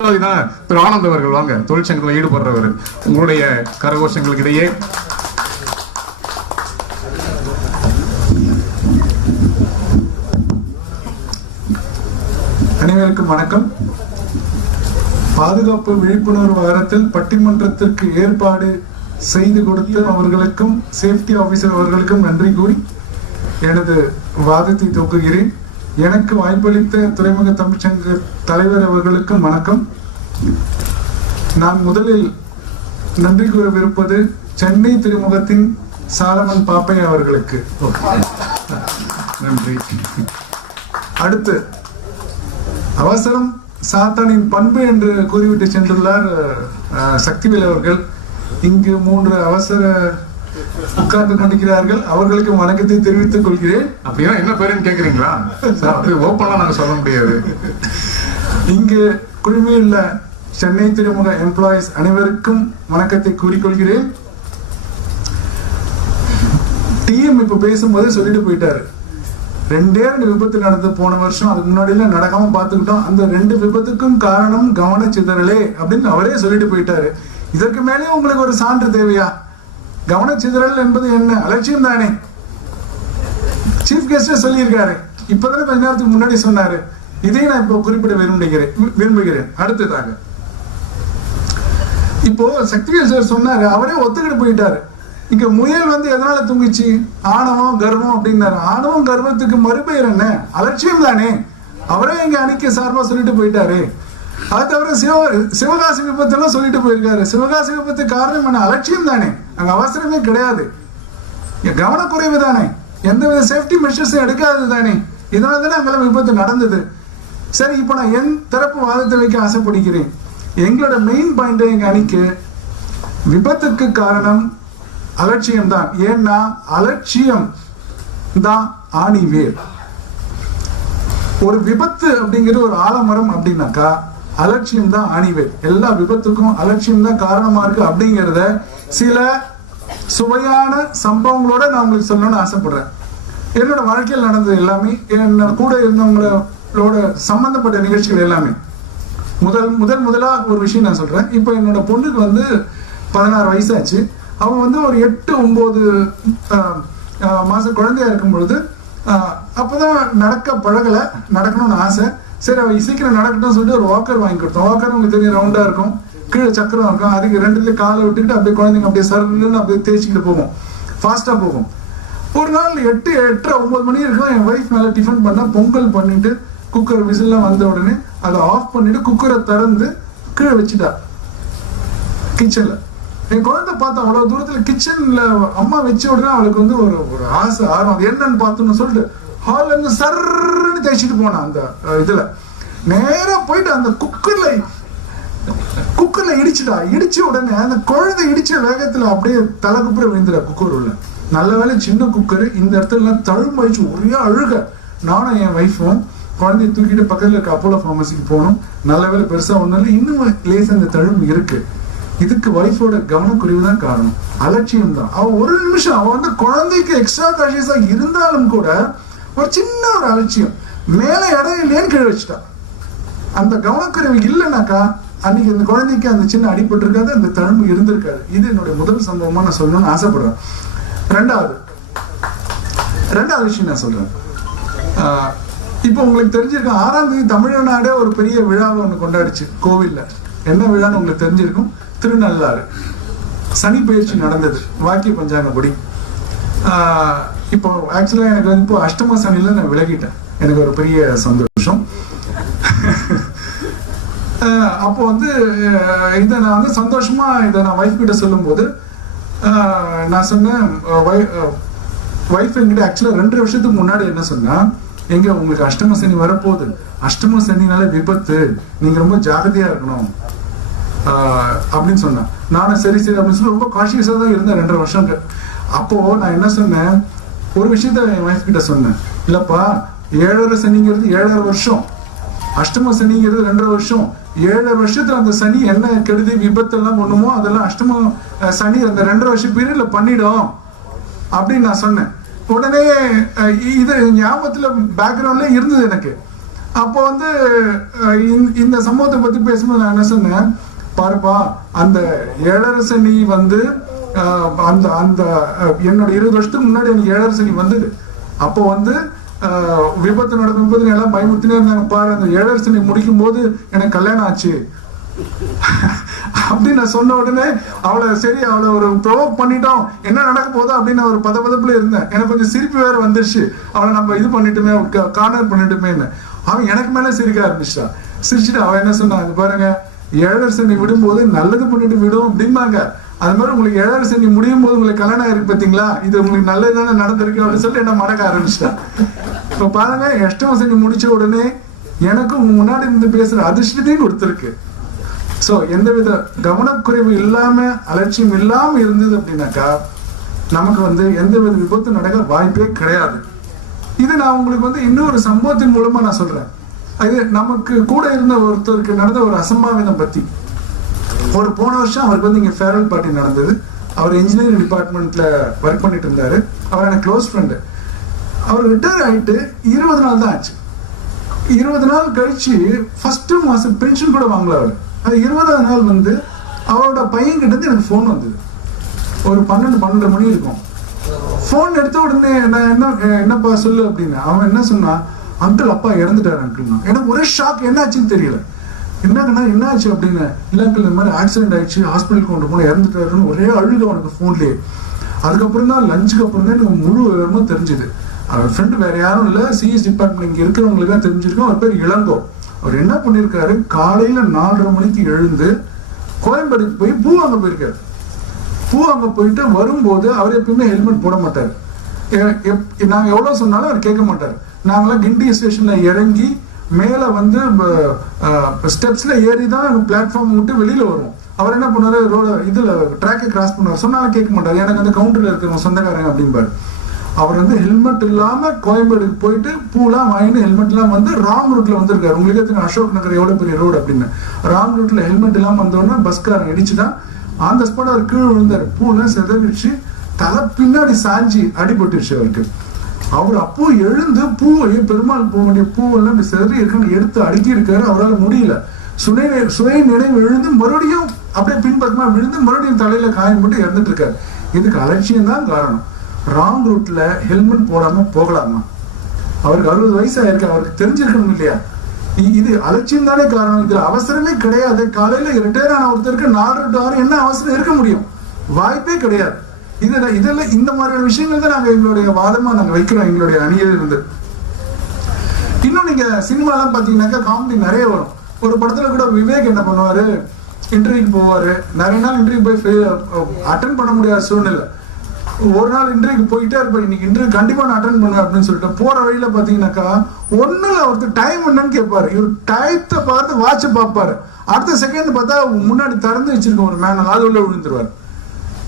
திரு ஆனந்த் அவர்கள் வாங்க. தொழிற்சங்கத்தில் ஈடுபடுறவர். உங்களுடைய கரகோஷங்களுக்கு இடையே அனைவருக்கும் வணக்கம். பாதுகாப்பு விழிப்புணர்வு வாரத்தில் பட்டிமன்றத்திற்கு ஏற்பாடு செய்து கொடுத்த அவர்களுக்கும் சேஃப்டி ஆபீசர் அவர்களுக்கும் நன்றி கூறி எனது வாதத்தை துவக்குகிறேன். எனக்கு வாய்ப்பளித்த துறைமுக தமிழ்ச்சங்க தலைவர் அவர்களுக்கும் வணக்கம். நான் முதலில் நன்றி கூறவிருப்பது சென்னை துறைமுகத்தின் சாலமன் பாப்பையா அவர்களுக்கு நன்றி. அடுத்து அவசரம் சாத்தானின் பண்பு என்று கூறிவிட்டு சென்றுள்ளார் சக்திவேல் அவர்கள். இங்கு 3 அவசர உட்கார்ந்து கொண்டிருக்கிறார்கள். அவர்களுக்கு வணக்கத்தை தெரிவித்துக் கொள்கிறேன். அப்படின்னா என்ன பேருன்னு கேக்குறீங்களா? ஓப்பனா நாங்க சொல்ல முடியாது. இங்கு குழுமையுள்ள சென்னை துறைமுக எம்ப்ளாயிஸ் அனைவருக்கும் வணக்கத்தை கூறிக்கொள்கிறேன். டிஎம் இப்ப பேசும்போது சொல்லிட்டு போயிட்டாரு, 2 விபத்து நடந்து போன வருஷம், அதுக்கு முன்னாடியெல்லாம் நடக்காம பார்த்துக்கிட்டோம். அந்த 2 விபத்துக்கும் காரணம் கவனச்சிதறலே அப்படின்னு அவரே சொல்லிட்டு போயிட்டாரு. இதற்கு மேலே உங்களுக்கு ஒரு சான்று தேவையா? கவனச்சிதறல் என்பது என்ன? அலட்சியம் தானே. சீஃப் கெஸ்ட் சொல்லியிருக்காரு, இப்பதானே கொஞ்ச நேரத்துக்கு முன்னாடி சொன்னாரு. இதையும் நான் இப்போ குறிப்பிட விரும்புகிறேன். அடுத்ததாக இப்போ சக்திவேல் சார் சொன்னாரு, அவரே ஒத்துக்கிட்டு போயிட்டாரு. இங்க முயல் எதனால தூங்கிச்சு? ஆணவம் கர்வம் அப்படின்னாரு. ஆணவம் கர்வத்துக்கு மறுபெயர் என்ன? அலட்சியம் தானே. அவரே இங்க அணிக்க சார்பா சொல்லிட்டு போயிட்டாரு. அது தவிர சிவகாசி விபத்தெல்லாம் சொல்லிட்டு போயிருக்காரு. சிவகாசி விபத்து காரணம் என்ன? அலட்சியம் தானே. அங்க அவசரமே கிடையாது, கவனக்குறைவு தானே, எந்தவித சேஃப்டி மெஷர்ஸும் எடுக்காது தானே. இதனால தானே அங்கெல்லாம் விபத்து நடந்தது. சரி, இப்போ நான் என் தரப்பு வாதத்தை வைக்க ஆசைப்படுகிறேன். எங்களோட மெயின் பாயிண்ட் எங்க அணிக்கு, விபத்துக்கு காரணம் அலட்சியம் தான். ஏன்னா அலட்சியம் தான் ஆணிவேர். ஒரு விபத்து அப்படிங்கிற ஒரு ஆலமரம் அப்படின்னாக்கா அலட்சியம் தான் ஆணிவேர். எல்லா விபத்துக்கும் அலட்சியம் தான் காரணமா இருக்கு அப்படிங்கிறத சில சுவையான சம்பவங்களோட நான் உங்களுக்கு சொல்லணும்னு ஆசைப்படுறேன். என்னோட வாழ்க்கையில் நடந்தது எல்லாமே, என்னோட கூட இருந்தவங்களோட சம்பந்தப்பட்ட நிகழ்ச்சிகள் எல்லாமே. முதலா ஒரு விஷயம் நான் சொல்றேன். இப்போ என்னோட பொண்ணுக்கு 16 வயசாச்சு. அவன் ஒரு 8-9 மாசம் குழந்தையா இருக்கும் பொழுது அப்பதான் நடக்க பழகல, நடக்கணும்னு ஆசை. சரி, அவ சீக்கிரம் நடக்கட்டும் சொல்லிட்டு ஒரு வாக்கர் வாங்கி கொடுத்தோம். வாக்கர் உங்களுக்கு தெரியும், ரவுண்டா இருக்கும், கீழே சக்கரம் இருக்கும். அதுக்கு 2 காலை விட்டுக்கிட்டு அப்படியே குழந்தைங்க அப்படியே சருன்னு அப்படியே தேய்ச்சிக்கிட்டு போகும், ஃபாஸ்டா போகும். ஒரு நாள் 8, 8:30, 9 மணி இருக்கும். என் ஒய்ஃப் நல்லா டிஃபன் பண்ணா, பொங்கல் பண்ணிட்டு குக்கர் விசில்லாம் வந்த உடனே அதை ஆஃப் பண்ணிட்டு குக்கரை திறந்து கீழே வச்சுட்டா கிச்சன்ல. என் குழந்தை பார்த்தா அவ்வளவு தூரத்துல கிச்சன்ல அம்மா வச்ச உடனே அவளுக்கு ஒரு ஆசை, ஆர்வம். அது என்னன்னு பார்த்தோம்னு சொல்லிட்டு ஹால்ல இருந்து சர்ன்னு தேய்ச்சிட்டு போனான். அந்த இதுல நேரா போயிட்டு அந்த குக்கர்ல இடிச்சுட்டா. இடிச்ச உடனே அந்த குழந்தை இடிச்ச வேகத்துல அப்படியே தலை குப்புற விழுந்துடா குக்கர் உள்ள. நல்ல வேலை சின்ன குக்கர். இந்த இடத்துல தழும்பு ஆயிடுச்சு, ஒரே அழுக. நானும் என் ஒய்ஃபும் குழந்தைய தூக்கிட்டு பக்கத்துல இருக்க அப்போலோ பார்மசிக்கு போனோம். நல்ல வேலை பெருசா ஒண்ணும் இல்லை, இன்னும் லேசா அந்த தழும்பு இருக்கு. இதுக்கு வைஃபோட கவனக்குறைவு தான் காரணம், அலட்சியம் தான். அவன் ஒரு நிமிஷம் குழந்தைக்கு எக்ஸ்ட்ரா கான்ஷியஸா இருந்தாலும் கூட ஒரு சின்ன ஒரு அலட்சியம், மேல இடம் இல்லையான்னு கீழே வச்சுட்டா. அந்த கவனக்குறைவு இல்லைன்னாக்கா அன்னைக்கு அந்த குழந்தைக்கு அந்த சின்ன அடிபட்டு இருக்காது, அந்த தழும்பு இருந்திருக்காது. இது என்னுடைய முதல் சம்பவமா நான் சொல்லணும்னு ஆசைப்படுறேன். ரெண்டாவது விஷயம் நான் சொல்றேன். இப்போ உங்களுக்கு தெரிஞ்சிருக்கும், 6ஆம் தேதி தமிழ்நாடே ஒரு பெரிய விழாவை ஒன்று கொண்டாடிச்சு கோவில்ல. என்ன விழான்னு உங்களுக்கு தெரிஞ்சிருக்கும், திருநள்ளாறு. சனி பயிற்சி நடந்தது வாக்கிய பஞ்சாங்கப்படி. இப்போ ஆக்சுவலா எனக்கு இப்போ அஷ்டம சனியில நான் விலகிட்டேன். எனக்கு ஒரு பெரிய சந்தோஷம். அப்போ இதை நான் சந்தோஷமா இதை நான் ஒய்ஃப் கிட்ட சொல்லும் போது நான் சொன்னேன், ஒய்ஃப் என்கிட்ட ஆக்சுவலா 2 வருஷத்துக்கு முன்னாடி என்ன சொன்னா, எங்க உங்களுக்கு அஷ்டம சனி வரப்போகுது, அஷ்டம சனினால விபத்து, நீங்க ரொம்ப ஜாகிரதையா இருக்கணும் அப்படின்னு சொன்னேன். நானும் சரி அப்படின்னு சொல்லி ரொம்ப கான்ஷியஸா தான் இருந்தேன் 2.5 வருஷம். அப்போ நான் என்ன சொன்னேன், ஒரு விஷயத்த என் ஒய்ஃப் கிட்ட சொன்னேன், இல்லப்பா 7.5 சனிங்கிறது 7.5 வருஷம், அஷ்டம சனிங்கிறது 2.5 வருஷம். 7.5 வருஷத்துல அந்த சனி என்ன கெடுதி விபத்து எல்லாம் பண்ணுமோ அதெல்லாம் அஷ்டம சனி அந்த 2.5 வருஷம் பீரியட்ல பண்ணிடும் அப்படின்னு நான் சொன்னேன். உடனே இது ஞாபகத்துல பேக்ரவுண்ட்ல இருந்தது எனக்கு. அப்போ வந்து இந்த சம்பவத்தை பத்தி பேசும்போது நான் என்ன சொன்னேன், பாருப்பா அந்த ஏழரை சனி வந்து அந்த அந்த என்னோட 20 வருஷத்துக்கு முன்னாடி எனக்கு ஏழரை சனி வந்தது. அப்போ வந்து விபத்து நடக்கும்போது எல்லாம் பயமுத்தினே இருந்தாங்க, பாரு அந்த ஏழரை சனி முடிக்கும் போது எனக்கு கல்யாணம் ஆச்சு அப்படின்னு நான் சொன்ன உடனே அவளை சரி அவளை ஒரு ப்ரோவோக் பண்ணிட்டோம், என்ன நடக்க போதோ அப்படின்னு ஒரு பதப்பதப்புல இருந்தேன். எனக்கு கொஞ்சம் சிரிப்பு வேற வந்துருச்சு, அவளை நம்ம இது பண்ணிட்டுமே கார்னர் பண்ணிட்டுமேன்னு. அவன் எனக்கு மேல சிரிக்க ஆரம்பிச்சிட்டா. சிரிச்சுட்டு அவன் என்ன சொன்னா, அது பாருங்க ஏழரை சனி விடும்போது நல்லது பண்ணிட்டு விடும் அப்படிம்பாங்க, அது மாதிரி உங்களுக்கு ஏழரை சனி முடியும் போது உங்களுக்கு கல்யாணம் ஆயிருக்கு பாத்தீங்களா, இது உங்களுக்கு நல்லதுதானே நடந்திருக்கு அப்படின்னு சொல்லி என்ன மடக்க ஆரம்பிச்சிட்டா. இப்ப பாருங்க அஷ்டம சனி முடிச்ச உடனே எனக்கும் முன்னாடி இருந்து பேசுற அதிர்ஷ்டத்தையும் கொடுத்துருக்கு. சோ எந்தவித கவனக்குறைவு இல்லாம அலட்சியம் இல்லாம இருந்தது அப்படின்னாக்கா நமக்கு வந்து எந்தவித விபத்து நடக்க வாய்ப்பே கிடையாது. இது நான் உங்களுக்கு வந்து இன்னொரு சம்பவத்தின் மூலமா நான் சொல்றேன். அது நமக்கு கூட இருந்த ஒருத்தருக்கு நடந்த ஒரு அசம்பாவிதம் பத்தி. ஒரு போன வருஷம் அவருக்கு வந்து இங்க ஃபேர்வெல் பார்ட்டி நடந்தது. அவர் இன்ஜினியரிங் டிபார்ட்மெண்ட்ல ஒர்க் பண்ணிட்டு இருந்தாரு. அவர் எனக்கு க்ளோஸ் ஃப்ரெண்டு. அவர் ரிட்டையர் ஆயிட்டு 20 நாள் தான் ஆச்சு. 20 நாள் கழிச்சு ஃபர்ஸ்ட் மாசம் பென்ஷன் கூட வாங்கல அவர். அது 20ஆவது நாள் வந்து அவரோட பையன் கிட்ட இருந்து எனக்கு ஃபோன் வந்தது. ஒரு 12 மணி இருக்கும். ஃபோன் எடுத்த உடனே என்னப்பா சொல்லு அப்படின்னு அவன் என்ன சொன்னா, அங்கிள் அப்பா இறந்துட்டாரு அங்கிள். எனக்கு ஒரே ஷாக், என்ன ஆச்சுன்னு தெரியல. என்னங்கண்ணா என்ன ஆச்சு அப்படின்னு. இல்லை அங்கிள் இந்த மாதிரி ஆக்சிடென்ட் ஆயிடுச்சு, ஹாஸ்பிட்டலுக்கு கொண்டு போன இறந்துட்டாருன்னு ஒரே அழுது அவனுக்கு ஃபோன்லேயே. அதுக்கப்புறம் தான் லஞ்சுக்கு அப்புறம் தான் எனக்கு முழு விவரமும் தெரிஞ்சுது. அவர் ஃப்ரெண்டு வேற யாரும் இல்லை, சிஎஸ் டிபார்ட்மெண்ட் இங்கே இருக்கிறவங்களுக்கு தான் தெரிஞ்சிருக்கோம். அவர் பேர் இளங்கோ. அவர் என்ன பண்ணிருக்காரு, காலையில 4:30 மணிக்கு எழுந்து கோயம்பேடுக்கு போய் பூ வாங்க போயிருக்காரு. பூ வாங்க போயிட்டு வரும்போது அவர் எப்பயுமே ஹெல்மெட் போட மாட்டார். நாங்க எவ்வளவு சொன்னாலும் அவர் கேட்க மாட்டார். நாங்களாம் கிண்டி ஸ்டேஷன்ல இறங்கி மேல வந்து ஸ்டெப்ஸ்ல ஏறி தான் பிளாட்ஃபார்ம் விட்டு வெளியில வருவோம். அவர் என்ன பண்ணாரு, ரோட இதுல ட்ராக்கை கிராஸ் பண்ணுவார். சொன்னாலும் கேட்க மாட்டார், எனக்கு அந்த கவுண்டர்ல இருக்கிறவங்க சொந்தக்காரங்க அப்படின்பாரு. அவர் வந்து ஹெல்மெட் இல்லாம கோயம்பேடுக்கு போயிட்டு பூலாம் வாங்கிட்டு ஹெல்மெட் எல்லாம் வந்து ராங் ரூட்ல வந்திருக்காரு. உங்களுக்கு தெரியும் அசோக் நகர் எவ்வளவு பெரிய ரோடு அப்படின்னு. ராங் ரூட்ல ஹெல்மெட் இல்லாம வந்தோடனே பஸ்காரன் இடிச்சுதான் அந்த ஸ்பாட் அவர் கீழே விழுந்தாரு. பூலாம் செதறிச்சு, தலை பின்னாடி சாஞ்சி அடிபட்டுருச்சு அவருக்கு. அவர் அப்போ எழுந்து பூவையும் பெருமாள் பூ வேண்டிய பூவெல்லாம் செதறி இருக்குன்னு எடுத்து அடுக்கி இருக்காரு. அவரால் முடியல. சுய நினைவு எழுந்து மறுபடியும் அப்படியே பின்பக்கமா விழுந்து மறுபடியும் தலையில காயம் போட்டு இறந்துட்டு இருக்காரு. இதுக்கு அலட்சியம் தான் காரணம். ராங் ரூட்ல ஹெல்மெட் போடாம போகலாமா? அவருக்கு 60 வயசு ஆயிருக்கு, அவருக்கு தெரிஞ்சிருக்கணும் இல்லையா? இது அலட்சியம் தானே காரணம். இதுல அவசரமே கிடையாது. காலையில ரிட்டையர் ஆன ஒருத்தருக்கு 4 to 6 என்ன அவசரம் இருக்க முடியும்? வாய்ப்பே கிடையாது. இதெல்லாம் இந்த மாதிரியான விஷயங்கள் தான் நாங்க எங்களுடைய வாதமா நாங்க வைக்கிறோம் எங்களுடைய அணியில் இருந்து. இன்னும் நீங்க சினிமாலாம் பாத்தீங்கன்னாக்கா காமெடி நிறைய வரும். ஒரு படத்துல கூட விவேக் என்ன பண்ணுவாரு, இன்டர்வியூக்கு போவாரு. நிறைய நாள் இன்டர்வியூ போய் அட்டன் பண்ண முடியாத சூழ்நிலை. ஒரு நாள் இன்டர்வியூக்கு போயிட்டே இருப்பேன், இன்னைக்கு இன்டர்வியூ கண்டிப்பா நான் அட்டன் பண்ணுவேன் அப்படின்னு சொல்லிட்டு போற வழியில பாத்தீங்கன்னாக்கா ஒண்ணுல ஒருத்தர் டைம் என்னன்னு கேட்பாரு. இவர் டயத்தை பார்த்து வாட்ச பார்ப்பாரு. அடுத்த செகண்ட் பார்த்தா முன்னாடி திறந்து வச்சிருக்க ஒரு மேனல் அது உள்ள விழுந்துருவாரு.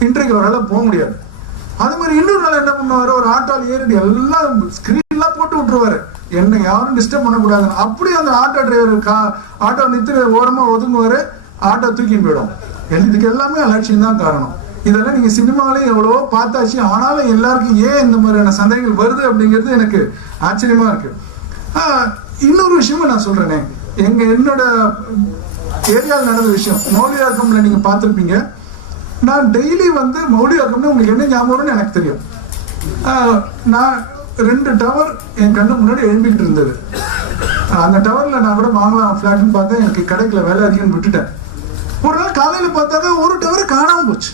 இன்டர்வியூக்கு அவரால் போக முடியாது. அது மாதிரி இன்னொரு நாள் என்ன பண்ணுவாரு, ஒரு ஆட்டோல ஏறிட்டு எல்லாம் ஸ்கிரீன்லாம் போட்டு விட்டுருவாரு, என்ன யாரும் டிஸ்டர்ப் பண்ணக்கூடாது. அப்படி அந்த ஆட்டோ டிரைவர் ஆட்டோ நிறுத்தி ஓரமா ஒதுங்குவாரு, ஆட்டோ தூக்கின்னு போயிடும். இதுக்கு எல்லாமே அலட்சியம் தான் காரணம். இதெல்லாம் நீங்க சினிமாவிலே எவ்வளவோ பார்த்தாச்சு. ஆனாலும் எல்லாருக்கும் ஏன் இந்த மாதிரியான சந்தேகங்கள் வருது அப்படிங்கிறது எனக்கு ஆச்சரியமா இருக்கு. இன்னொரு விஷயமும் நான் சொல்றேனே, என்னோட ஏரியாவில் நடந்த விஷயம் மௌலியாக்கம்ல நீங்க பார்த்திருப்பீங்க. நான் டெய்லி வந்து மௌலியாக்கம்னு உங்களுக்கு என்ன ஞாபகம் வரும்னு எனக்கு தெரியும். நான் 2 டவர் என் கண்ணு முன்னாடி எழும்பிக்கிட்டு இருந்தது. அந்த டவர்ல நான் கூட வாங்கலாம் ஃபிளாட்னு பார்த்தா எனக்கு கிடைக்கல, வேலை அதிகம்னு விட்டுட்டேன். ஒரு நாள் காலையில பார்த்தாக்க ஒரு டவர் காணாம போச்சு.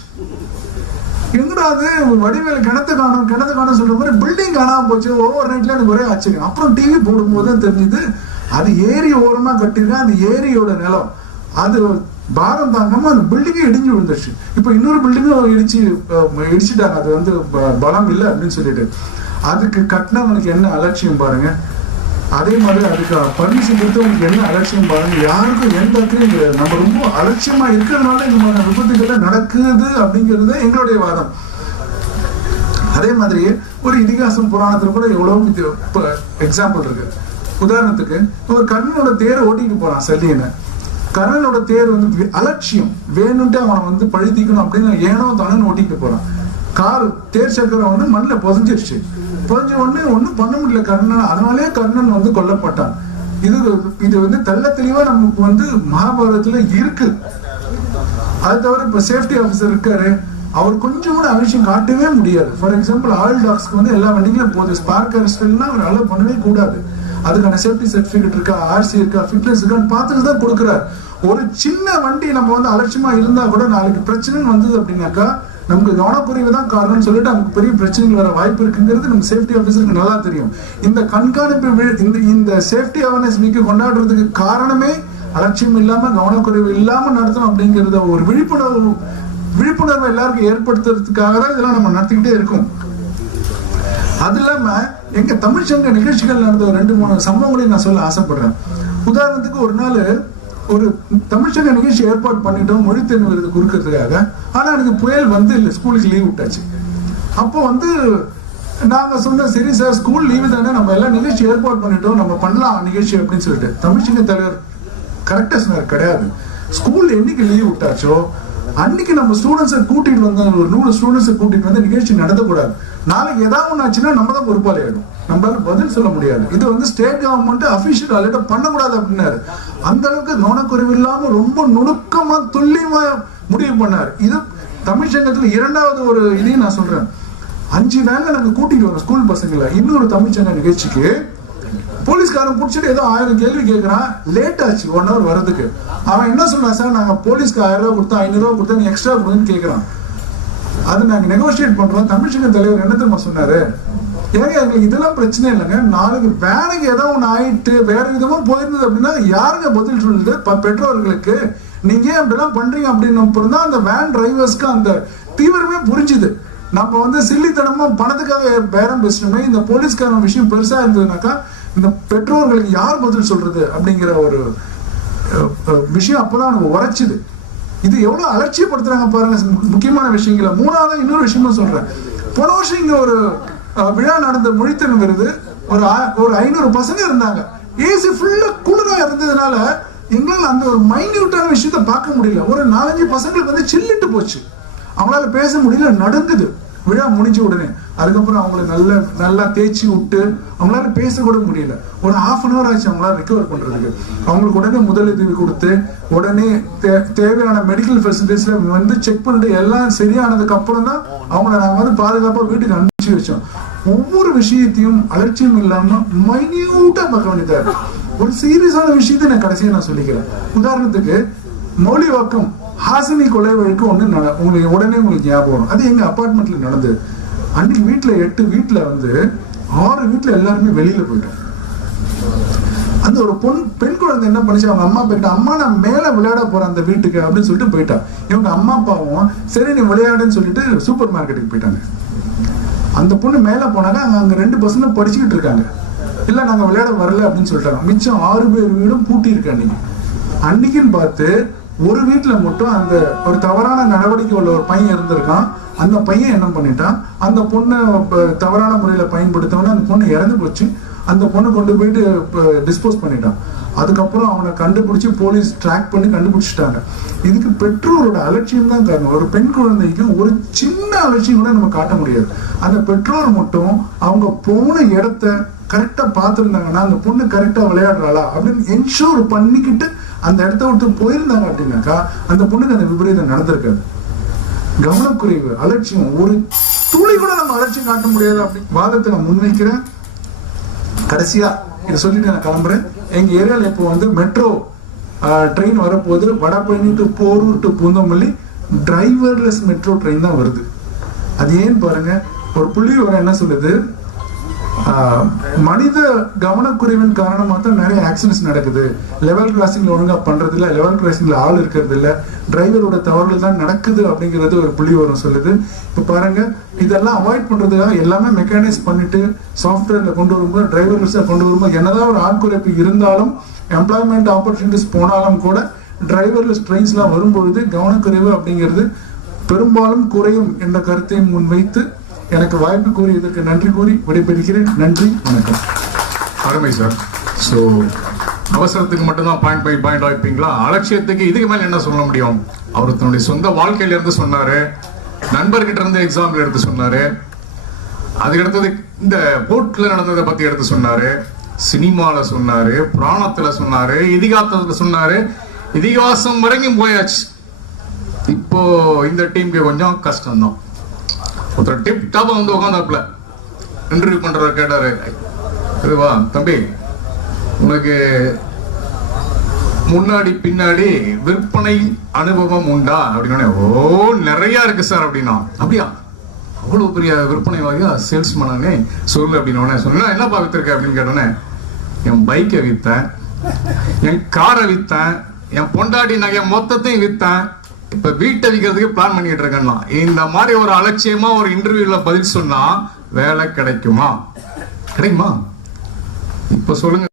எங்கடா அது, வடிவேல கிணத்து காணும் சொல்ற மாதிரி பில்டிங் காணாம போச்சு. ஒவ்வொரு நைட்ல எனக்கு ஒரே ஆச்சரியம். அப்புறம் டிவி போடும்போது தான் தெரிஞ்சது, அது ஏரி ஓரமா கட்டிருக்கேன். அந்த ஏரியோட நிலம் அது பாரம் தாங்காம அந்த பில்டிங்கே இடிஞ்சு விழுந்துருச்சு. இப்ப இன்னொரு பில்டிங்கும் இடிச்சுட்டாங்க. அது வந்து பலம் இல்லை அப்படின்னு சொல்லிட்டு. அதுக்கு கட்டினவனுக்கு என்ன அலட்சியம் பாருங்க. அதே மாதிரி அதுக்கு பர்மிஷன் கொடுத்தவங்களுக்கு என்ன அலட்சியம் பாருங்க. யாருக்கும் எந்த அக்கறையும் கிடையாது. நம்ம ரொம்ப அலட்சியமா இருக்கிறதுனால இந்த மாதிரி விபத்துக்கள் நடக்குது அப்படிங்கிறது எங்களுடைய வாதம். அதே மாதிரி ஒரு இதிகாசம் புராணத்துல கூட எவ்வளவு எக்ஸாம்பிள் இருக்கு. உதாரணத்துக்கு ஒரு கர்ணனோட தேரை ஓட்டிட்டு போறான் சல்லியனை. கர்ணனோட தேர் வந்து அலட்சியம், வேணும்ட்டு அவனை வந்து பழுத்திக்கணும் அப்படின்னு ஏனோ தானு ஓட்டிட்டு போறான். கார் தேர் சக்கரம் வந்து மண்ணில் புதஞ்சிருச்சு. புதஞ்ச உடனே ஒன்றும் பண்ண முடியல கர்ணன். அதனாலே கர்ணன் வந்து கொல்லப்பட்டான். இது வந்து தெள்ள தெளிவா நமக்கு வந்து மகாபாரதத்துல இருக்கு. அது தவிர இப்ப சேஃப்டி ஆபீசர் இருக்காரு, அவர் கொஞ்சம் கூட அவசியம் காட்டவே முடியாது. ஃபார் எக்ஸாம்பிள் ஆயில் டாக்ஸ்க்கு வந்து எல்லா வண்டிகளும் போகுது, ஸ்பார்க் அரெஸ்ட்னா அவர் அலோவ் பண்ணவே கூடாது. அதுக்கான சேஃப்டி சர்டிபிகேட் இருக்கா, ஆர்சி இருக்கா, ஃபிட்னஸ் இருக்கான்னு பார்த்துட்டு தான் கொடுக்குறாரு. ஒரு சின்ன வண்டி நம்ம வந்து அலட்சியமா இருந்தா கூட நாளைக்கு பிரச்சனைன்னு வந்தது அப்படின்னாக்கா நமக்கு கவனக்குறைவு தான் காரணம்னு சொல்லிட்டு நமக்கு பெரிய பிரச்சனைகள் வர வாய்ப்பு இருக்குங்கிறது நம்ம சேஃப்டி ஆஃபீஸருக்கு நல்லா தெரியும். இந்த கண்காணிப்பு இந்த சேஃப்டி அவேர்னஸ் வீக் கொண்டாடுறதுக்கு காரணமே அலட்சியம் இல்லாம கவனக்குறைவு இல்லாம நடத்தணும் அப்படிங்கறத ஒரு விழிப்புணர்வை எல்லாருக்கும் ஏற்படுத்துறதுக்காக தான் இதெல்லாம் நம்ம நடத்திக்கிட்டே இருக்கோம். அது இல்லாம எங்க தமிழ்ச்சங்க நிகழ்ச்சிகள் நடந்த ஒரு 2-3 சம்பவங்களையும் நான் சொல்ல ஆசைப்படுறேன். உதாரணத்துக்கு ஒரு நாள் ஒரு தமிழ்ச்சங்க நிகழ்ச்சி ஏற்பாடு பண்ணிட்டோம் மொழி தேர்வு விருது கொடுக்கறதுக்காக. ஆனா எனக்கு புயல் வந்து இல்லை, ஸ்கூலுக்கு லீவ் விட்டாச்சு. அப்போ வந்து நாங்க சொன்ன சரி சார் ஸ்கூல் லீவு தானே, நம்ம எல்லாம் நிகழ்ச்சி ஏற்பாடு பண்ணிட்டோம், நம்ம பண்ணலாம் நிகழ்ச்சி அப்படின்னு சொல்லிட்டு தமிழ்ச்சங்க தலைவர் கரெக்டா சொன்னார், கிடையாது, ஸ்கூல் என்னைக்கு லீவ் விட்டாச்சோ அன்னைக்கு நம்ம ஸ்டூடெண்ட்ஸை கூட்டிட்டு வந்து ஒரு 100 ஸ்டூடெண்ட்ஸை கூட்டிட்டு வந்து நிகழ்ச்சி நடத்தக்கூடாது. நாளைக்கு ஏதாவது ஒன்று ஆச்சுன்னா நம்ம தான் பொறுப்பாளி ஆயிடும், நம்மளால பதில் சொல்ல முடியாது. இது வந்து ஸ்டேட் கவர்மெண்ட் அபிஷியல் அலர்ட் பண்ணக்கூடாது அப்படின்னாரு. அந்த அளவுக்கு கவனக்குறைவு இல்லாம ரொம்ப நுணுக்கமா துல்லியமா முடிவு பண்ணார். இது தமிழ்ச்சங்கத்துல 2வது ஒரு இதையும் நான் சொல்றேன். 5 வேங்க நாங்க கூட்டிட்டு வரோம் ஸ்கூல் பசங்களை இன்னொரு தமிழ்ச்சங்க நிகழ்ச்சிக்கு. போலீஸ்காரன் பிடிச்சிட்டு ஏதோ 1000 கேள்வி கேட்கறான், லேட் ஆச்சு 1 hour வரதுக்கு. அவன் என்ன சொல்றான், சார் நாங்க போலீஸ்க்கு 1000 ரூபாய் கொடுத்தா 500 ரூபாய் கொடுத்தா நீ எக்ஸ்ட்ரா கொடுன்னு கேட்கறான். அது நாங்க நெகோசியேட் பண்றோம். தமிழ்ச்சங்க தலைவர் என்ன தெரியுமா சொன்னாரு, ஏங்க எங்களுக்கு இதெல்லாம் பிரச்சனை இல்லைங்க, நாளைக்கு வேனுக்கு ஏதோ ஒண்ணு ஆயிட்டு வேற விதமா போயிருந்தது அப்படின்னா யாருங்க பதில் சொல்லுது, பெற்றோர்களுக்கு. நீங்க அப்படிலாம் பண்றீங்க அப்படின்னு தான் அந்த வேன் டிரைவர்ஸ்க்கு அந்த தீவிரமே புரிஞ்சுது. நம்ம வந்து சில்லித்தனமா பணத்துக்காக பேரம் பேசணுமே, இந்த போலீஸ்காரன் விஷயம் பெருசா இருந்ததுனாக்கா இந்த பெற்றோர்களுக்கு யார் பதில் சொல்றது அப்படிங்கிற ஒரு விஷயம் அப்பதான் நம்ம உரைச்சுது. இது எவ்வளவு அலட்சியப்படுத்துறாங்க பாருங்க முக்கியமான விஷயங்கள. 3வது இன்னொரு விஷயமும் சொல்றேன். போன வருஷம் இங்க ஒரு விழா நடந்த மொழித்திறன் விருது, ஒரு 500 பசங்க இருந்தாங்க. ஏசி ஃபுல்லா குளிரா இருந்ததுனால எங்களால் அந்த ஒரு மைன்யூட்டான விஷயத்த பார்க்க முடியல. ஒரு 4-5 பசங்களுக்கு வந்து சில்லிட்டு போச்சு, அவங்களால பேச முடியல, நடுங்குது விழா முடிஞ்ச உடனே. அதுக்கப்புறம் அவங்களை நல்லா தேய்ச்சி விட்டு அவங்களால பேச கூட முடியல. ஒரு 1/2 hour ஆச்சு அவங்களால ரிகவர் பண்றதுக்கு. அவங்களுக்கு உடனே முதலுதவி கொடுத்து உடனே தேவையான மெடிக்கல் ஃபெசிலிட்டிஸ்ல வந்து செக் பண்ணிட்டு எல்லாம் சரியானதுக்கு அப்புறம் தான் அவங்கள நாங்க வந்து பாதுகாப்பா வீட்டுக்கு அனுப்பிச்சு வச்சோம். ஒவ்வொரு விஷயத்தையும் அலட்சியம் இல்லாம மைன்யூட்டா பார்க்க வேண்டியதா இருக்கு. ஒரு சீரியஸான விஷயத்தை நான் கடைசியா நான் சொல்லிக்கிறேன். உதாரணத்துக்கு மௌலிவாக்கம் ஹாசினி கொலை வழக்கு ஒண்ணு உங்களுக்கு உடனே உங்களுக்கு ஞாபகம் வரும். அது எங்க அபார்ட்மெண்ட்ல நடந்தது. அன்னைக்கு வீட்டுல 8 வீட்டுல வந்து 6 வீட்டுல எல்லாருமே வெளியில போயிட்டோம். அந்த ஒரு பெண் குழந்தை என்ன பண்ணிச்சு, அவங்க அம்மா போயிட்டா, அம்மா நான் மேல விளையாட போறேன் அந்த வீட்டுக்கு அப்படின்னு சொல்லிட்டு போயிட்டா. இவங்க அம்மா அப்பாவும் சரி நீ விளையாடுன்னு சொல்லிட்டு சூப்பர் மார்க்கெட்டுக்கு போயிட்டாங்க. அந்த பொண்ணு மேல போனாங்க, அங்க 2 பசங்க படிச்சுக்கிட்டு இருக்காங்க. இல்ல நாங்க விளையாட வரல அப்படின்னு சொல்லிட்டாங்க. மிச்சம் 6 பேர் வீடும் பூட்டி இருக்கு. அன்னைக்குன்னு பார்த்து ஒரு வீட்டுல மட்டும் அந்த ஒரு தவறான நடவடிக்கை உள்ள ஒரு பையன் இருந்திருக்கான். அந்த பையன் என்ன பண்ணிட்டான், அந்த பொண்ணை தவறான முறையில பயன்படுத்தவன அந்த பொண்ணு இறந்து போச்சு. அந்த பொண்ணு கொண்டு போயிட்டு டிஸ்போஸ் பண்ணிட்டான். அதுக்கப்புறம் அவனை கண்டுபிடிச்சு போலீஸ் ட்ராக் பண்ணி கண்டுபிடிச்சிட்டாங்க. இதுக்கு பெற்றோரோட அலட்சியம் தான் காரணம். ஒரு பெண் குழந்தைக்கு ஒரு சின்ன அலட்சியம் கூட நம்ம காட்ட முடியாது. அந்த பெற்றோர் மட்டும் அவங்க போன இடத்த கரெக்டா பார்த்துருந்தாங்கன்னா அந்த பொண்ணு கரெக்டா விளையாடுறாளா அப்படின்னு என்ஷூர் பண்ணிக்கிட்டு அந்த இடத்த விட்டு போயிருந்தாங்க அப்படின்னாக்கா அந்த பொண்ணுக்கு அந்த விபரீதம் நடந்திருக்காது. கவனக்குறைவு, அலட்சியம், ஒரு துளி கூட நம்ம அலட்சியம் காட்ட முடியாது அப்படின்னு வாதத்தை நான் முன்வைக்கிறேன். கடைசியா இதை சொல்லிட்டு நான் கிளம்புறேன். எங்க ஏரியால இப்போ வந்து மெட்ரோ ட்ரெயின் வரப்போகுது. Vadapalani to Porur to Poonamallee driverless metro train தான் வருது. அது ஏன்னு பாருங்க. ஒரு புள்ளி வர என்ன சொல்லுது, மனித கவனக்குறைவின் காரணமா தான் நிறைய ஆக்சிடென்ட்ஸ் நடக்குது. லெவல் கிராசிங்ல ஒழுங்கா பண்றது இல்ல, லெவல் கிராசிங்ல ஆள் இருக்கிறது இல்ல, டிரைவரோட தவறுகள் தான் நடக்குது அப்படிங்கிறது ஒரு புள்ளி வரும் சொல்லுது. இப்ப பாருங்க, இதெல்லாம் அவாய்ட் பண்றதுக்காக எல்லாமே மெக்கானைஸ் பண்ணிட்டு சாஃப்ட்வேர்ல கொண்டு வரும்போது டிரைவர்லெஸ்ஸா கொண்டு வரும்போது என்னதான் ஒரு ஆட்குறைப்பு இருந்தாலும் எம்ப்ளாய்மெண்ட் ஆப்பர்ச்சுனிட்டிஸ் போனாலும் கூட டிரைவர்லெஸ் ட்ரெயின்ஸ்லாம் வரும்பொழுது கவனக்குறைவு அப்படிங்கிறது பெரும்பாலும் குறையும் என்ற கருத்தை முன்வைத்து எனக்கு வாய்ப்பு கூறியதற்கு நன்றி கூறி விடைபெறுகிறேன். நன்றி, வணக்கம். அருமை சார். ஸோ அவசரத்துக்கு மட்டும்தான் பாயிண்ட் வைப்பீங்களா? அலட்சியத்துக்கு இதுக்கு மேல என்ன சொல்ல முடியும்? அவர் தன்னுடைய சொந்த வாழ்க்கையில இருந்து சொன்னாரு, நண்பர்கிட்ட இருந்து எக்ஸாம்பிள் எடுத்து சொன்னாரு, அதுக்கு அடுத்தது இந்த போர்ட்ல நடந்ததை பத்தி எடுத்து சொன்னாரு, சினிமால சொன்னாரு, புராணத்துல சொன்னாரு, இதிகாசத்துல சொன்னாரு, இதிகாசம் வரைக்கும் போயாச்சு. இப்போ இந்த டீமுக்கு கொஞ்சம் கஷ்டம்தான். ஒருத்தர் டிப் டாப்பா வந்து உட்காந்தாப்புல இன்டர்வியூ பண்றத கேட்டாரு, இதுவா தம்பி உனக்கு முன்னாடி பின்னாடி விற்பனை அனுபவம் உண்டா அப்படின்னு. ஓ நிறைய இருக்கு சார் அப்படின்னா. அப்படியா, அவ்வளவு பெரிய விற்பனை வாங்கியா சேல்ஸ்மேனே சொல்லு அப்படின்னு சொன்னா. என்னப்பா வித்திருக்க அப்படின்னு கேட்டோன்னே, என் பைக்கை வித்தேன், என் காரை வித்தேன், என் பொண்டாட்டி நகை மொத்தத்தையும் வித்தேன், இப்ப வீட்டை விற்கிறதுக்கு பிளான் பண்ணிட்டு இருக்கேன்னா. இந்த மாதிரி ஒரு அலட்சியமா ஒரு இன்டர்வியூல பதில் சொன்னா வேலை கிடைக்குமா? கிடைக்குமா? இப்ப சொல்லுங்க.